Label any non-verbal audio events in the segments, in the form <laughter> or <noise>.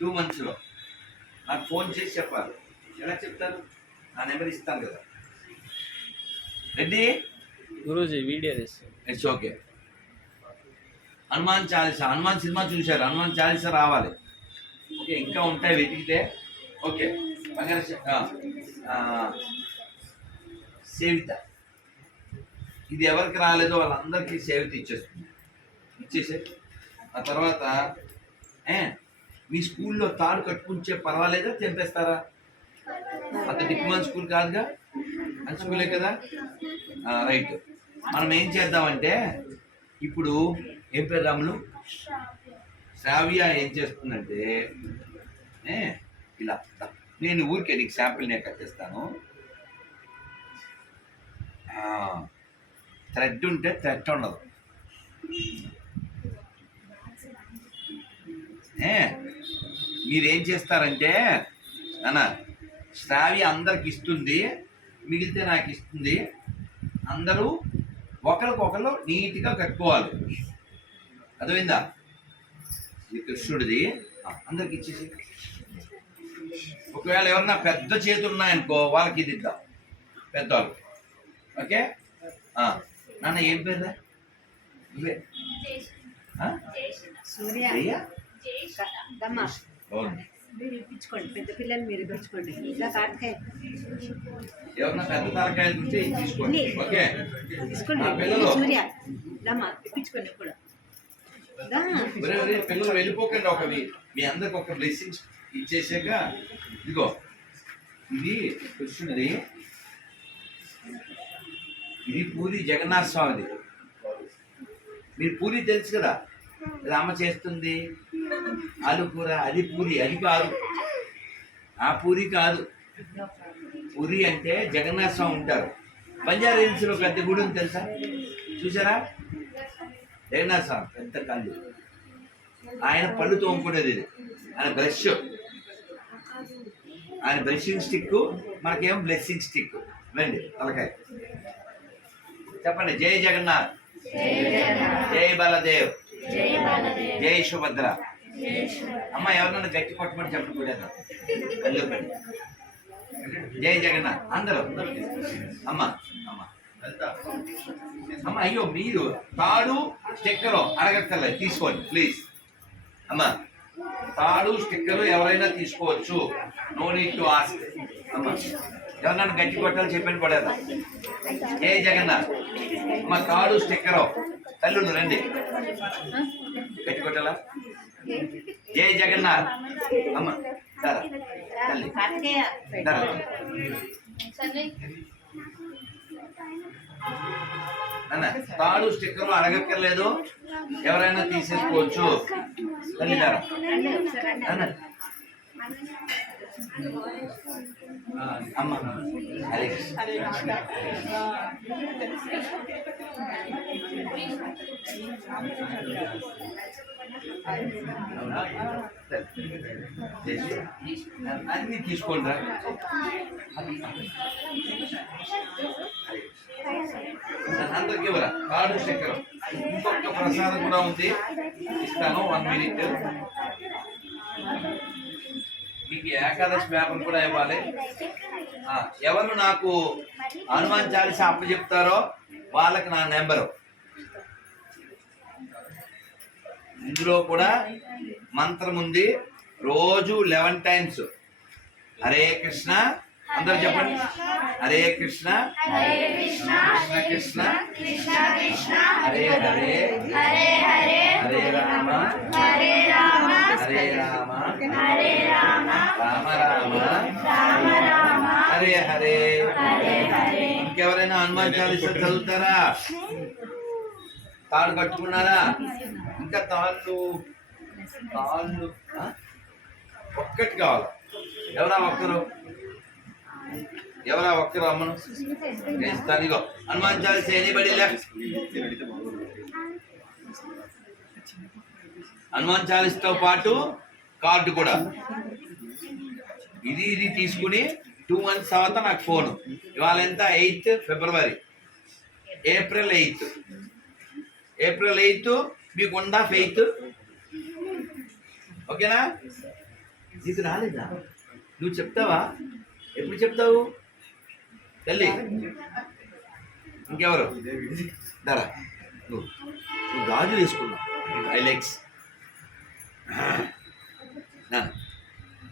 Two మంత్స్లో నాకు phone చేసి చెప్పాలి. ఎలా చెప్తారు? నా నెంబర్ ఇస్తాను కదా. Reddy? Guruji video it's okay Hanuman Chalisa? Hanuman cinema చూశారు? హనుమాన్ చాలీసా రావాలి. ఓకే ఇంకా ఉంటాయి వెతికితే. ఓకే బంగారు సేవిత. ఇది ఎవరికి రాలేదో వాళ్ళందరికీ సేవిత ఇచ్చేస్తుంది. ఇచ్చేసే ఆ తర్వాత ఏ? మీ స్కూల్లో తాడు కట్టుకుంటే పర్వాలేదా? తెంపేస్తారా? అంత డిప్లొమా స్కూల్ కాదుగా? అది స్కూలే కదా? రైట్. మనం ఏం చేద్దామంటే ఇప్పుడు ఏం పేరు రాములు? శ్రావ్య ఏం చేస్తుందంటే ఇలా నేను ఊరికే నీకు శాంపిల్ నేను కట్టేస్తాను థ్రెడ్ ఉంటే థ్రెడ్ ఉండదు. ఏ మీరేం చేస్తారంటే అన్న శ్రావ్య అందరికి ఇస్తుంది మిగిలితే నాకు ఇస్తుంది. అందరూ ఒకరికొకరు నీట్గా కట్టుకోవాలి. అర్థమైందా? ఇది కృష్ణుడిది. అందరికి ఇచ్చేసి. ఒకవేళ ఎవరన్నా పెద్ద చేతులు ఉన్నాయనుకో వాళ్ళకి ఇది ఇద్దాం. పెద్దవాళ్ళు. ఓకే? నాన్న ఏం పేరురా నువ్వే? సూర్య మీరు ఇప్పించుకోండి. పెద్ద పిల్లలు మీరు ఇప్పించుకోండి. ఇలా కార్తికేయ ఎవరన్నా పెద్ద తలకాయలు ఉంటే ఇది తీసుకోండి ఓకే? తీసుకోండి. పిల్లలు. సూర్య. ఇప్పించుకోండి కూడా. వెళ్ళిపోకండి ఒక మీ- అందరికి ఒక బ్లెస్సింగ్స్ ఇచ్చేసాక ఇదిగో. ఇది కృష్ణుడిది ఇది పూరి జగన్నాథ స్వామిది. మీరు పూరి తెలుసు కదా? అమ్మ చేస్తుంది. ఆలు కూర అది పూరి అది కాదు. ఆ పూరి కాదు. పూరి అంటే జగన్నాథ స్వామి ఉంటారు. బంజారా హిల్స్లో పెద్ద గుడి ఉంది తెలుసా? చూసారా జగన్నాథ స్వామి పెద్ద కళ్ళు. ఆయన పళ్ళు తోముకునేది ఇది. ఆయన బ్రష్. ఆయన బ్రషింగ్ స్టిక్ మనకేం బ్లెస్సింగ్ స్టిక్. రండి తలకాయ. చెప్పండి జై జగన్నాథ్. జై బలదేవ్. జై సుభద్ర. అమ్మ ఎవరినైనా గట్టి కొట్టమని చెప్పండి కూడా కళ్ళు పెట్టి జై జగన్నాథ్. అందరూ. అమ్మ అమ్మ. అమ్మ అయ్యో మీరు తాడు స్టిక్కరు అడగక్కర్లేదు తీసుకోండి ప్లీజ్. అమ్మ తాడు స్టిక్కరు ఎవరైనా తీసుకోవచ్చు. No need to ask. అమ్మ ఎవరన్నా గట్టి కొట్టాలి చెప్పండి పడేదా జై జగన్నాథ్. అమ్మ తాడు స్టిక్కరు. తల్లుడు రండి. గట్టి కొట్టాలా? జై జగన్నాథ్. అమ్మ తాడు స్టిక్కర్ అడగక్కర్లేదు. ఎవరైనా తీసేసుకోవచ్చు. తల్లి అమ్మ. అన్ని తీసుకోండి రా. అందరికి ఇవ్వరా? కాడు చక్కెర ఇంకొక ప్రసాదం కూడా ఉంది. ఇస్తాను వన్ మినిట్ మీకు ఏకాదశి పేపర్ కూడా ఇవ్వాలి. ఎవరు నాకు హనుమాన్ చాలీసా అప్పు చెప్తారో వాళ్ళకి నా నెంబరు. ఇందులో కూడా మంత్రం ఉంది. రోజు లెవెన్ టైమ్స్ హరే కృష్ణ. అందరూ చెప్పండి. హరే కృష్ణ. కృష్ణ. కృష్ణ హరే హరే. హరే రామ. హరే రామ. రామ. రామ. హరే హరే. ఇంకెవరైనా హనుమాన్ చాలీసా చదువుతారా? తాడు కట్టుకున్నారా? ఇంకా తాళ్ళు తాళ్ళు ఒక్కటి కావాలి ఎవరా ఒక్కరు? ఎవరా ఒక్కరు అమ్మను? వేస్తాను ఇగో హనుమాన్ చాలీసా ఎనీబడి లెఫ్ట్ హనుమాన్ చాలీస్తో పాటు కార్డు కూడా. ఇది ఇది తీసుకుని టూ మంత్స్ తర్వాత నాకు ఫోన్. ఇవాళ ఎంత? Eighth February. April eighth. April eighth మీకు ఉందా ఫెయిత్ ఓకేనా? నీకు రాలేదా? నువ్వు చెప్తావా? ఎప్పుడు చెప్తావు? తల్లి. ఇంకెవరు? దరా. నువ్వు. నువ్వు గాజు వేసుకున్నావు. ఐలెక్స్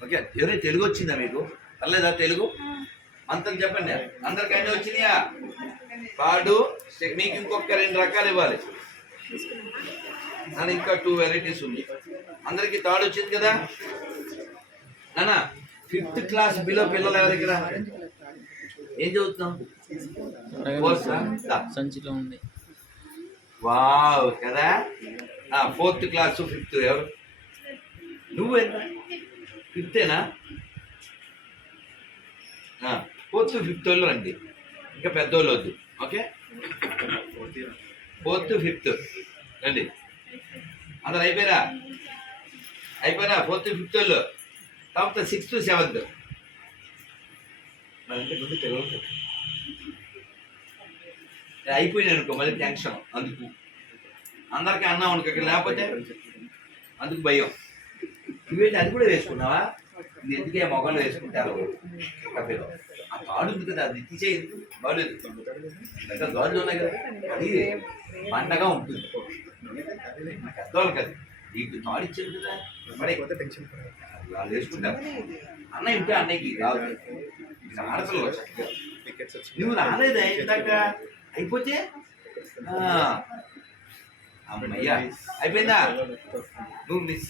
ఓకే ఎవరైనా తెలుగు వచ్చిందా మీకు? పర్లేదా తెలుగు? అంతకు చెప్పండి. అందరికి అన్నీ వచ్చినాయా? పాడు. మీకు ఇంకొక రెండు రకాలు ఇవ్వాలి. నాన్న ఇంకా టూ వెరైటీస్ ఉంది. అందరికి థర్డ్ వచ్చింది కదా? నాన్న ఫిఫ్త్ క్లాస్ బిలో పిల్లలు దగ్గర? ఏం చదువుతున్నాం. సంచిలో ఉంది. వావ్ కదా? ఫోర్త్ క్లాస్ ఫిఫ్త్ ఎవరు? నువ్వు ఎంత ఫిఫ్తేనా ఫోర్త్ ఫిఫ్త్ వాళ్ళు రండి. ఇంకా పెద్దోళ్ళు వద్దు. Okay fourth fifth. రండి. అందరు అయిపోయారా? అయిపోయినా ఫోర్త్ ఫిఫ్త్ తర్వాత సిక్స్త్ సెవెంత్. అయిపోయింది అనుకో మళ్ళీ టెన్షన్ అందుకు. అందరికీ అన్నాం అనుకో ఇక్కడ. లేకపోతే అందుకు భయం. నువ్వేంటి అది కూడా వేసుకున్నావా? ఎందుకే మొగలు వేసుకుంటారు? కఫేలో. ఆ తాడు ఉంది కదా అది తీసేది బాగలేదు ఇంకా గాజులు ఉన్నాయి కదా. అది పండగా ఉంటుంది. పెద్దవాళ్ళు కదా నీకు తాడు ఇచ్చేది కదా. మరి వాళ్ళు వేసుకుంటారు. అన్నయ్య ఉంటే అన్నయ్యకి ఆడపిల్లలు చక్కగా. నువ్వు రాలేదా ఇందాక? అయిపోతే. అమ్మయ్యా. అయిపోయిందా? నువ్వు మిస్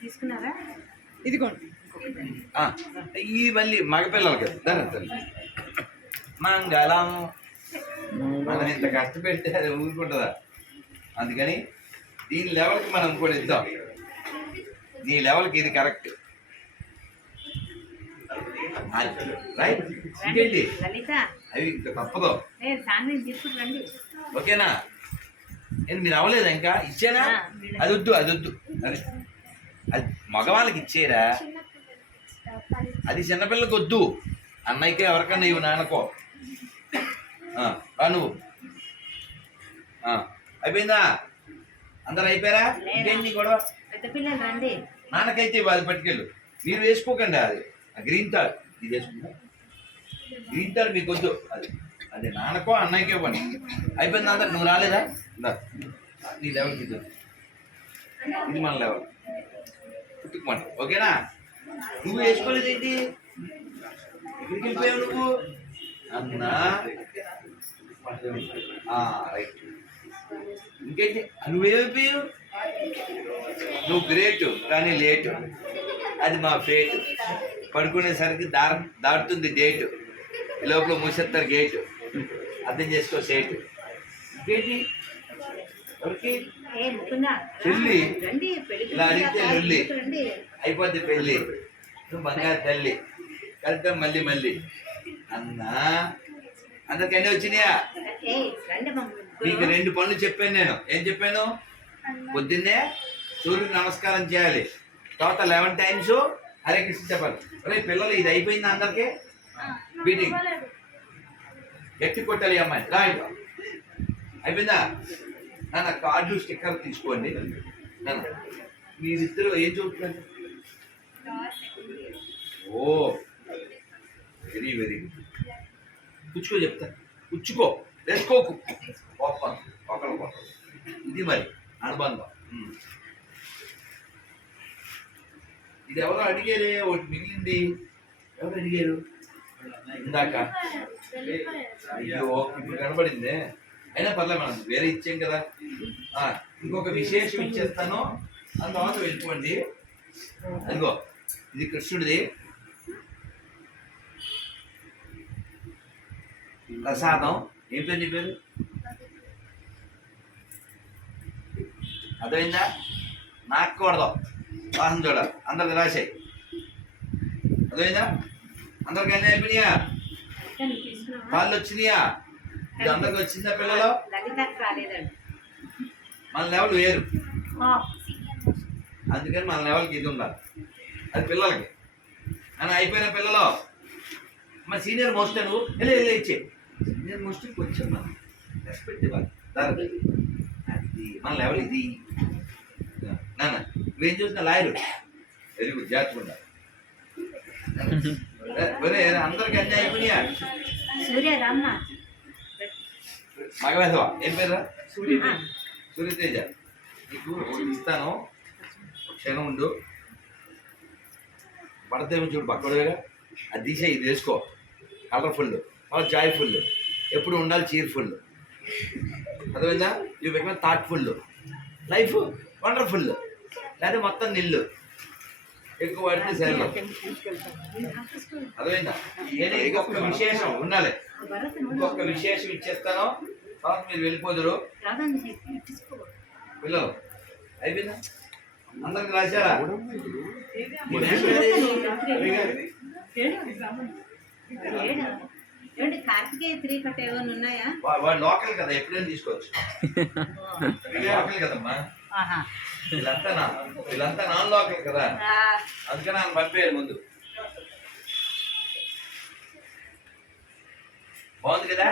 తీసుకున్నారా? ఇదిగోండి. ఈ మళ్ళీ మగపిల్లలు కదా దాని తల్లి మంగళం. మనం ఇంత కష్టపెడితే అది ఊరుకుంటుందా? అందుకని దీని లెవెల్కి మనం కూడా ఇద్దాం. నీ లెవెల్కి ఇది కరెక్ట్ రైట్ ఇంకేంటి? అవి ఇంకా తప్పదు. నేను ఓకేనా? ఏంటి మీరు అవ్వలేదా ఇంకా? ఇచ్చేనా. అది వద్దు అది వద్దు. అది మగవాళ్ళకి ఇచ్చేరా అది చిన్నపిల్లకి వద్దు అన్నయ్యకి ఎవరికన్నా ఇవి నాన్నకో. నువ్వు. అయిపోయిందా? అందరు అయిపోయారా? ఇంకేంటి నాన్నకైతే ఇవ్వాలి పట్టుకెళ్ళు. మీరు వేసుకోకండి అది. ఆ గ్రీన్ తాడ్. ఇది వేసుకుంటా. గ్రీన్ తాడ్ మీకు వద్దు అది అది నాన్నకో అన్నయ్యకే ఇవ్వండి. అయిపోయింది అందరు? నువ్వు రాలేదా? ఇందా. నీ లెవెల్కి ఇది ఇది మన లెవెల్ ఓకేనా? నువ్వు వేసుకోలేదు ఏంటి? ఎక్కడికి వెళ్ళిపోయావు నువ్వు? అన్నా. రైట్. ఇంకేంటి? నువ్వేమైపోయావు? నువ్వు గ్రేట్ కానీ లేటు. అది మా ఫేట్. పడుకునేసరికి దార దాటుతుంది డేటు లోపల మూసేస్తారు గేటు. అర్థం చేసుకో సేటు. ఇంకేంటి? ఎవరికి? పెళ్ళి ఇలా అడిగితే లొల్లి. రండి. అయిపోద్ది పెళ్ళి నువ్వు బంగారు తల్లి. కలుద్దాం మళ్ళీ మళ్ళీ. అన్నా అందరికన్నీ వచ్చినాయా? ఏ రండి పనులు చెప్పాను నేను. ఏం చెప్పాను? పొద్దున్నే సూర్యుడికి నమస్కారం చేయాలి. తర్వాత లెవెన్ టైమ్స్ హరే కృష్ణ చెప్పాలి. అరే పిల్లలు ఇది అయిపోయింది అందరికీ? మీటింగ్ గట్టి కొట్టాలి అమ్మాయి రా. అయిపోయిందా? నాన్న కార్డు స్టిక్కర్ తీసుకోండి. నాన్న మీరిద్దరు ఏం చూపుతారు ఓ వెరీ వెరీ గుడ్. పుచ్చుకో చెప్తా. పుచ్చుకో వేసుకోకు ఒకళ్ళు ఒకళ్ళు ఇది మరి అనుబంధం. ఇది ఎవరో అడిగారే? ఒకటి మిగిలింది. ఎవరు అడిగారు? ఇందాక. అయ్యో ఇప్పుడు కనబడిందే. అయినా పర్లే మనం వేరే ఇచ్చాం కదా. ఇంకొక విశేషం ఇచ్చేస్తాను. ఆ తర్వాత వెళ్ళిపోండి. అదిగో ఇది కృష్ణుడిది. ప్రసాదం. ఏం పేరు నీ పేరు? అర్థమైందా? నాకు కూడదు వాసన చూడ అందరికి రాశాయి అర్థమైందా? అందరికి అన్నీ అయిపోయినాయా? కాళ్ళు వచ్చినాయా? ఇది అందరికి వచ్చిందా పిల్లలు? మన లెవెల్ వేరు. అందుకని మన లెవెల్కి ఇది ఉండాలి. అది పిల్లలకి. అని అయిపోయిన పిల్లలు? మన సీనియర్ మోస్ట్ నువ్వు వెళ్ళి వెళ్ళి ఇచ్చే. సీనియర్ మోస్ట్ కొంచెం మనం రెస్పెక్ట్ ఇవ్వాలి. దాని అది మన లెవెల్ ఇది. నువ్వేం చూసిన లాయరు. వెరీ గుడ్ జాగ్రత్తగా <laughs> ఒరే అందరికి అన్నీ అయిపోయినాయా? సూర్య రామ్మ. మగవేధవా ఏం పేరు? సూర్యతేజ నీకు ఇస్తాను. క్షణం ఉండు. పడతేమో చూడు పక్కడగా అది తీసే ఇది వేసుకో. కలర్ఫుల్ మళ్ళీ జాయ్ఫుల్ ఎప్పుడు ఉండాలి చీర్ఫుల్ అర్థమైందా? ఇవి పెట్టిన థాట్ఫుల్ లైఫ్ వండర్ఫుల్ లేదా మొత్తం నిల్లు. ఎక్కువ పడితే సరే అర్థమైందా? ఏది ఇంకొక విశేషం ఉండాలి. ఇంకొక విశేషం ఇచ్చేస్తాను. తర్వాత మీరు వెళ్ళిపోదురు పిల్లలు అయిపోయిందా? అందరికి రాశారా? కార్తికేయ త్రీ కట్ ఏమైనా ఉన్నాయా? వాడు లోకల్ కదా ఎప్పుడైనా తీసుకోవచ్చు. లోకల్ కదమ్మా. వీళ్ళంతా నా వీళ్ళంతా నాన్ లోకల్ కదా. అందుకని ఆయన పంపేయాలి ముందు. బాగుంది కదా?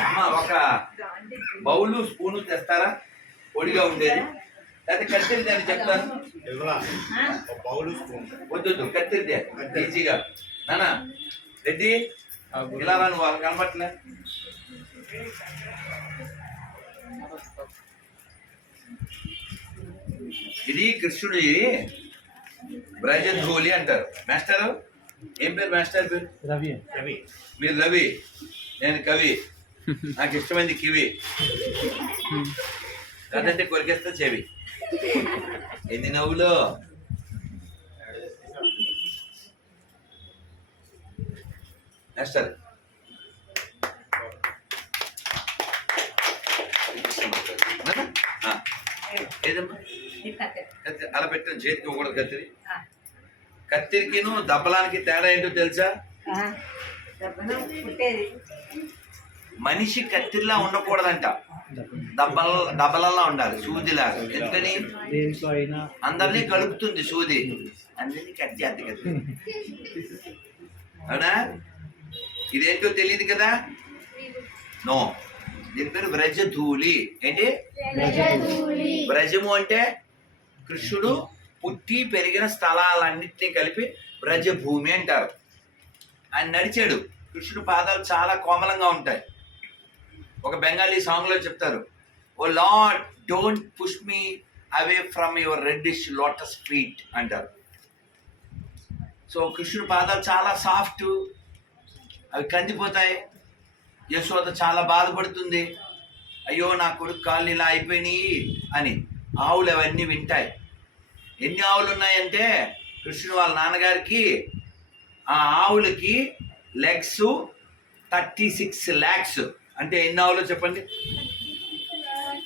అమ్మా ఒక బౌలు స్పూను తెస్తారా? పొడిగా ఉండేది. లేకపోతే కత్తిరి దాన్ని చెప్తాను ఆ, బౌలు స్పూన్. వద్దు కత్తిరిదే ఈజీగా. నానా రెడ్డి ఇలా రాను వాళ్ళు ఇది కృష్ణుడి బ్రజధూలి అంటారు. మాస్టర్ ఏం పేరు మాస్టర్ పేరు? రవి. రవి. మీరు రవి. నేను కవి. నాకు ఇష్టమైంది కివి. కాదంటే కొరికేస్తా చెవి. ఎన్ని నవ్వులు? మాస్టర్. ఏదమ్మా? ఇది కట్. కత్తి- అలా పెట్టాను చేతికి కూడా కత్తిరి కత్తిరికిను దప్పలానికి తేడా ఏంటో తెలుసా? మనిషి కత్తిరిలా ఉండకూడదంట. దబ్బల డబ్బలలా ఉండాలి సూదిలాగా. ఎందుకని? అందరినీ కలుపుతుంది సూది. అందరినీ కట్ చేద్ది కదా అవునా? ఇదేంటో తెలియదు కదా? నో. దీని పేరు వ్రజధూళి. ఏంటి? వ్రజము అంటే కృష్ణుడు పుట్టి పెరిగిన స్థలాలన్నింటినీ కలిపి వ్రజభూమి అంటారు. ఆయన నడిచాడు. కృష్ణుడు పాదాలు చాలా కోమలంగా ఉంటాయి. ఒక బెంగాలీ సాంగ్లో చెప్తారు O lord don't push me away from your reddish lotus feet అంటారు. సో కృష్ణుడి పాదాలు చాలా సాఫ్ట్ అవి కందిపోతాయి. యశోద చాలా బాధపడుతుంది. అయ్యో నా కొడుకు కాళ్ళు ఇలా అయిపోయినాయి అని. ఆవులు అవన్నీ వింటాయి ఎన్ని ఆవులు ఉన్నాయంటే కృష్ణుడు వాళ్ళ నాన్నగారికి ఆ ఆవులకి లెగ్స్ థర్టీ సిక్స్ ల్యాక్స్ అంటే ఎన్ని ఆవులు చెప్పండి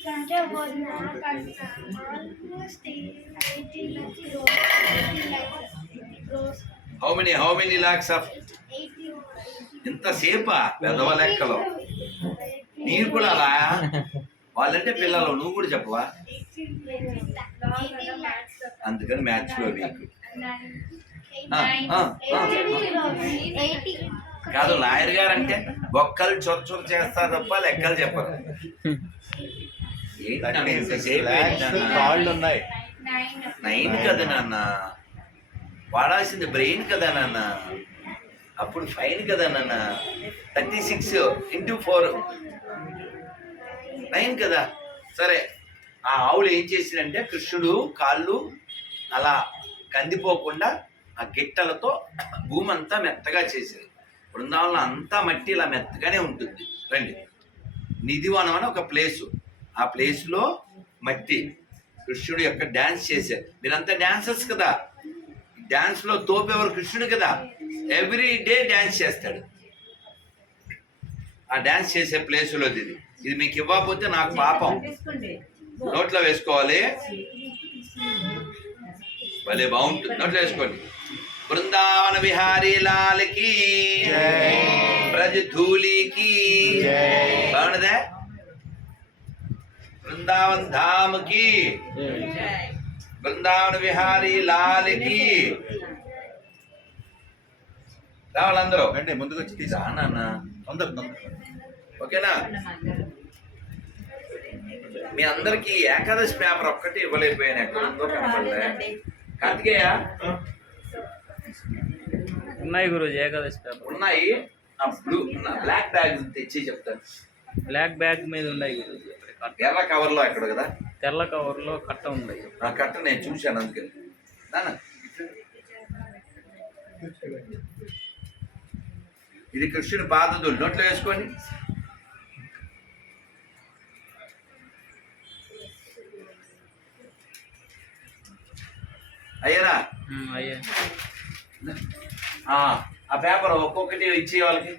Santa was not almost 80 lakhs crores. 80 lakhs crores. How many how many lakhs of 80 ఇంతసేపా పెద్దవ లెక్కలో <laughs> నీరు కూడా అలా వాళ్ళంటే పిల్లలు నువ్వు కూడా చెప్పవా 80 lakhs. అందుకని మ్యాథ్స్లో వీక్ Nine. ఆ, ఆ, ఆ. 80 కాదు లాయర్ గారు అంటే బొక్కలు చొర చొర చేస్తారు తప్ప లెక్కలు చెప్పరు ఉన్నాయి. నైన్ కదా నాన్న వాడాల్సింది బ్రెయిన్ కదా నాన్న అప్పుడు ఫైన్ కదా నాన్న thirty six into four nine కదా? సరే. ఆ ఆవులు ఏం చేసిందంటే కృష్ణుడు కాళ్ళు అలా కందిపోకుండా ఆ గిట్టలతో భూమి అంతా మెత్తగా చేసింది బృందావనంలో అంతా మట్టి ఇలా మెత్తగానే ఉంటుంది. రండి. నిధివనం అని ఒక ప్లేసు. ఆ ప్లేస్లో మట్టి. కృష్ణుడు యొక్క డ్యాన్స్ చేశారు. మీరంతా డ్యాన్సర్స్ కదా? డ్యాన్స్లో తోపేవారు కృష్ణుడు కదా? ఎవ్రీ డే డ్యాన్స్ చేస్తాడు. ఆ డ్యాన్స్ చేసే ప్లేసులో ఇది. ఇది మీకు ఇవ్వకపోతే నాకు పాపం. నోట్లో వేసుకోవాలి. భలే బాగుంటుంది. నోట్లో వేసుకోండి. బృందావన విహారీ లాల్కి బ్రజ్ ధూళికి బాగున్నదే? బృందావన్ ధామ్కి బృందావన విహారీ లాల్కి. రావాలందరూ. రండి ముందుకు వచ్చి తీసా నాన్న తొందర తొందర ఓకేనా? మీ అందరికి ఏకాదశి పేపర్ ఒక్కటి ఇవ్వలేకపోయాను ఎక్కడ ఉందో కనపడలే. కార్తికేయ? ఉన్నాయి గురూజీ ఏకాదశి పేపర్. ఉన్నాయి. ఆ బ్లూ బ్లాక్ బ్యాగ్ తెచ్చి చెప్తాను. బ్లాక్ బ్యాగ్ మీద ఉన్నాయి గురూజీ ఎర్ర కవర్లో ఎక్కడ కదా? తెల్ల కవర్లో కట్ట ఉన్నాయి ఆ కట్ట నేను చూశాను అందుకని. నాన్న ఇది కృష్ణుని పాదదులు నోట్లో వేసుకొని. అయ్యారా? అయ్యే. ఆ, పేపర్ ఒక్కొక్కటి ఇచ్చే వాళ్ళకి.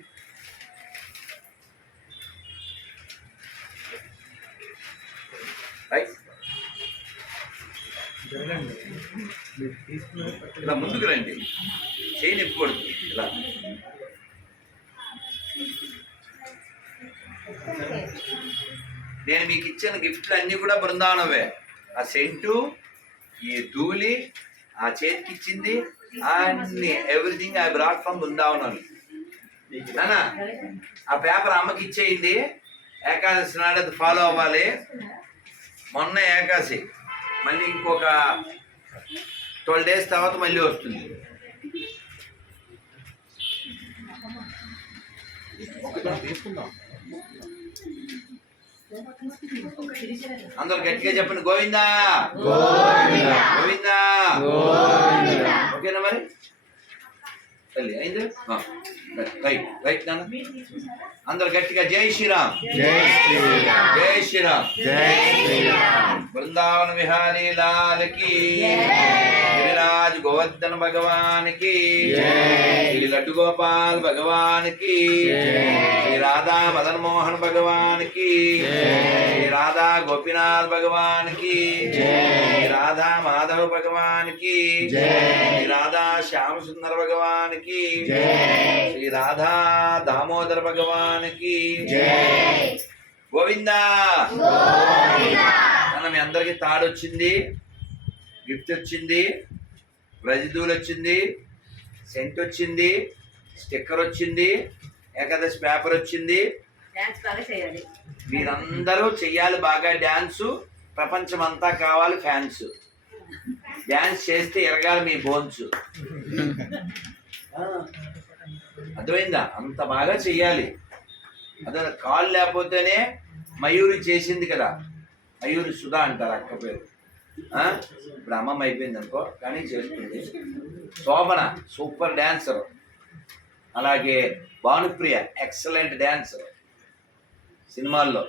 ఇలా ముందుకు రండి. చేయి నిప్పకూడదు ఇలా. నేను మీకు ఇచ్చిన గిఫ్ట్లు అన్నీ కూడా బృందావనవే ఆ సెంటు ఈ ధూళి ఆ చేతికి ఇచ్చింది అన్ని everything I brought from Brindavanam నానా ఆ పేపర్ అమ్మకి ఇచ్చేయండి. ఏకాదశి నాడు అది ఫాలో అవ్వాలి. మొన్న ఏకాదశి మళ్ళీ ఇంకొక ట్వెల్వ్ డేస్ తర్వాత మళ్ళీ వస్తుంది. అందరు గట్టిగా చెప్పండి. గోవిందా. గోవిందా. ఓకేనా మరి? తల్లి అయింది? రైట్ రైట్ నాన్న. అందరు గట్టిగా జై శ్రీరామ్. జై శ్రీరామ్. బృందావన విహారీ లాల్కి గిరిరాజ్ గోవర్ధన్ భగవాన్కి శ్రీ లడ్డు గోపాల్ భగవాన్కి శ్రీ రాధా మదన్ మోహన్ భగవాన్కి శ్రీ రాధా గోపీనాథ్ భగవాన్కి శ్రీ రాధా మాధవ భగవాన్కి శ్రీ రాధా శ్యామ సుందర భగవాన్కి శ్రీ రాధా దామోదర భగవాన్కి గోవిందా. అన్న మీ అందరికి తాడు వచ్చింది గిఫ్ట్ వచ్చింది రజదూలు వచ్చింది సెంట్ వచ్చింది స్టిక్కర్ వచ్చింది ఏకాదశి పేపర్ వచ్చింది. డాన్స్ బాగా చేయాలి. మీరందరూ చెయ్యాలి బాగా డ్యాన్సు ప్రపంచం అంతా కావాలి ఫ్యాన్స్. డ్యాన్స్ చేస్తే ఎరగాలి మీ బోన్స్. అర్థమైందా? అంత బాగా చెయ్యాలి. అదే కాల్ లేకపోతేనే మయూరి చేసింది కదా. మయూరి సుధా అంటారు అక్క పేరు. ఇప్పుడు అమ్మమ్మ అయిపోయింది అనుకో కానీ చేస్తుంది. శోభన సూపర్ డ్యాన్సర్ అలాగే భానుప్రియ ఎక్సలెంట్ డ్యాన్సర్ సినిమాల్లో.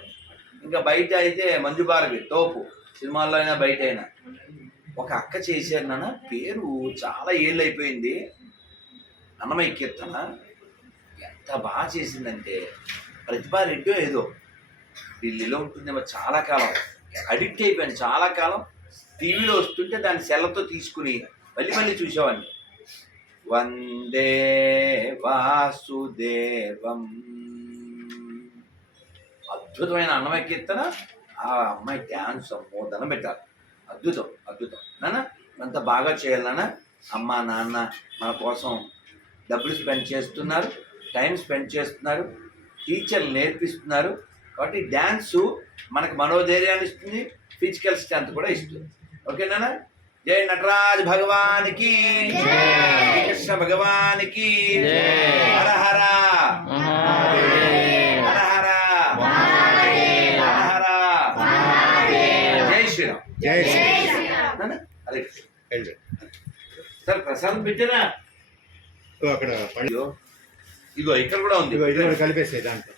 ఇంకా బయట అయితే మంజు భారవి తోపు. సినిమాల్లో అయినా బయట అయినా. ఒక అక్క చేశారు నాన్న పేరు చాలా ఏళ్ళు అయిపోయింది అన్నమయ్య కీర్తన ఎంత బాగా చేసిందంటే ప్రతిభా రెడ్డి ఏదో ఢిల్లీలో ఉంటుందేమో చాలా కాలం. అడిక్ట్ అయిపోయాను చాలా కాలం. టీవీలో వస్తుంటే దాన్ని సెల్లతో తీసుకుని మళ్ళీ మళ్ళీ చూసేవాడిని. వందే వాసుదేవం. అద్భుతమైన అన్నమయ్య కీర్తన ఆ అమ్మాయి డ్యాన్స్ అమ్మో దండం పెట్టాలి. అద్భుతం అద్భుతం. నాన్న అంత బాగా చేయాలి అమ్మ నాన్న మన కోసం డబ్బులు స్పెండ్ చేస్తున్నారు టైం స్పెండ్ చేస్తున్నారు టీచర్లు నేర్పిస్తున్నారు. కాబట్టి డ్యాన్సు మనకు మనోధైర్యాన్ని ఇస్తుంది ఫిజికల్ స్ట్రెంత్ కూడా ఇస్తుంది. ఓకేనా జై నటరాజ్ భగవానికి. కృష్ణ భగవానికి. హర హర. హర హర. హర హర. జై శ్రీరామ్. జై నాన్న, హరే కృష్ణ. వెళ్ళు. సార్ ప్రసాదం పెట్టారా అక్కడ ఇదిగో ఇక్కడ కూడా ఉంది. ఇది కూడా కలిపేసాయి దాంట్లో.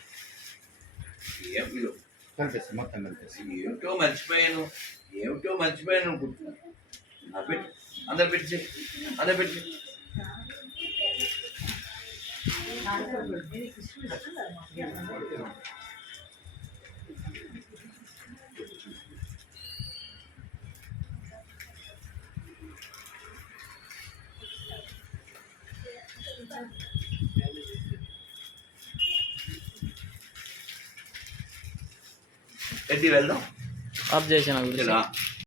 ఏం ఇదిగో? కలిపేస్తాయి మొత్తం కలిపేస్తాయి ఏమిటో మర్చిపోయాను. ఏమిటో మర్చిపోయాను అనుకుంటున్నాను పెట్టు అందరు పెట్టి అందరు పెట్టి పెట్టి వెళ్దాం? ఆఫ్ చేసాను